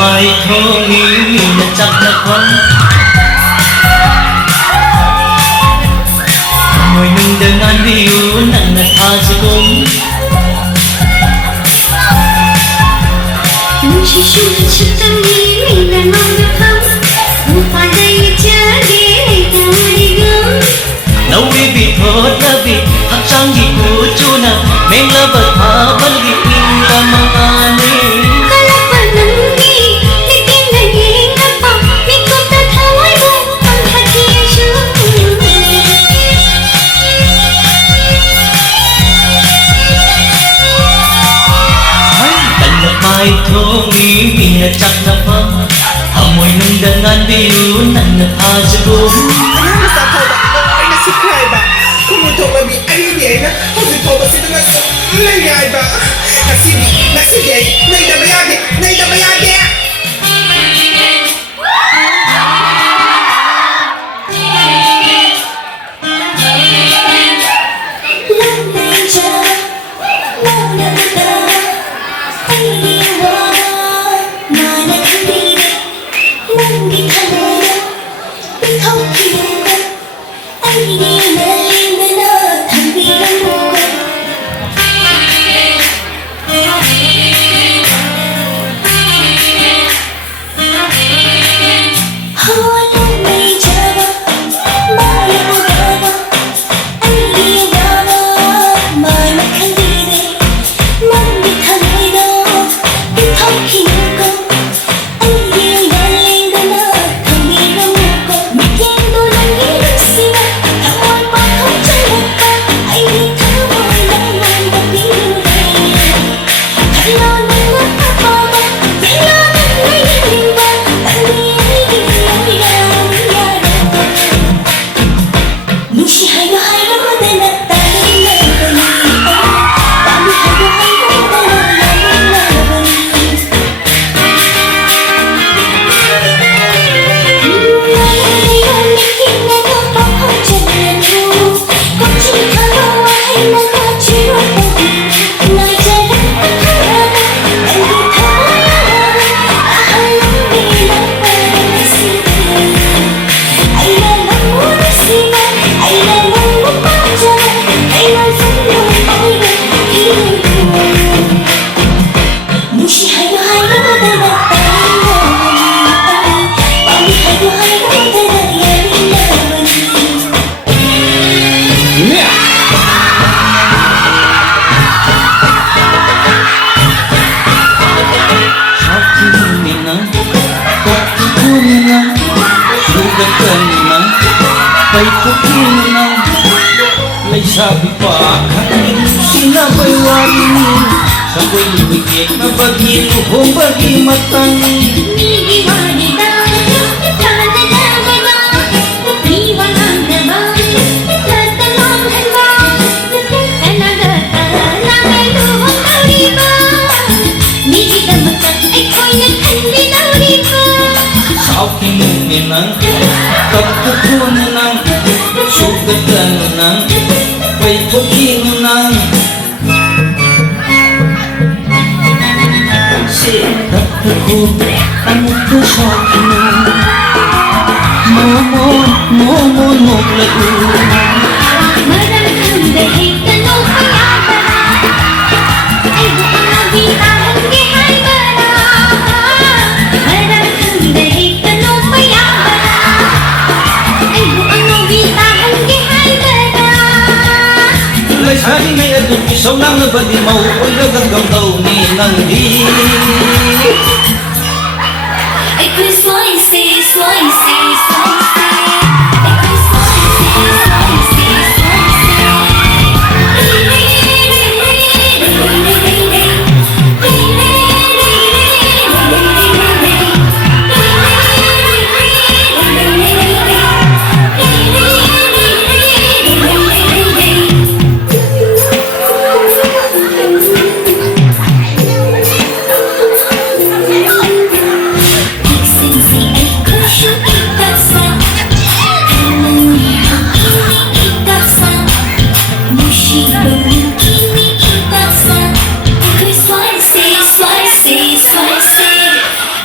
mai thôi là chắc là không ngồi nung dengan biu nang nagpasugong Chỉ chung chút tâm lý mình là mong được không một vài đây chưa ghé ta đi gỡ nấu đi bị thốt là bị hấp trang gì của chú nào men là vật thả vẫn bị in là mang anh mai thôi mình là chắc là không môi nung dengan biu nang nagpasugong Ay, nasuklay ba? Kumuto ba bi ay na? Kasi po ba sila nasuklay ba? Nasigay, naidabayagi! Hãy subscribe cho kênh Ghiền Mì Gõ để không bỏ lỡ những video hấp dẫn. sabi pa Kakain sinabay wali Sabay lumigit na bagi Luhong bagi matang Nigiwani daw, tatalaga na, iwanang naman, tatalonghan ba, talaga na may luhong daw riba. Nigidamagat ay ko'y naghandi daw riba. Sa aking ninang Pagkukunan ng Sugatan ng May pagkino ng Sikat ako Ang puso ko Momon lagu Marang dahil tanong payabara, ay buong nabitahan gihay bara. Marang dahil tanong payabara, ay buong nabitahan gihay bara. Lai sari may adun Isaw lang na ba di mauoy Nagagang daw ni nang di Ay ko'y swaisi, swaisi, swaisi. Ay ko'y swaisi, swaisi, Sexy ay kusyo ikasa, kalangin kini ikasa, mushido kini ikasa. Ay ko'y swaisi, swaisi, swaisi.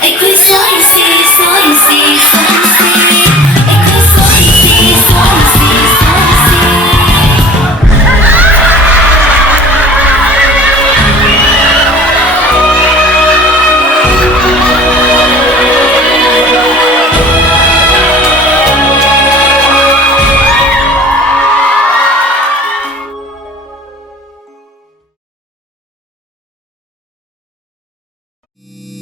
Ay ko'y swaisi, swaisi, swaisi. Ay ko'y swaisi, swaisi, Thank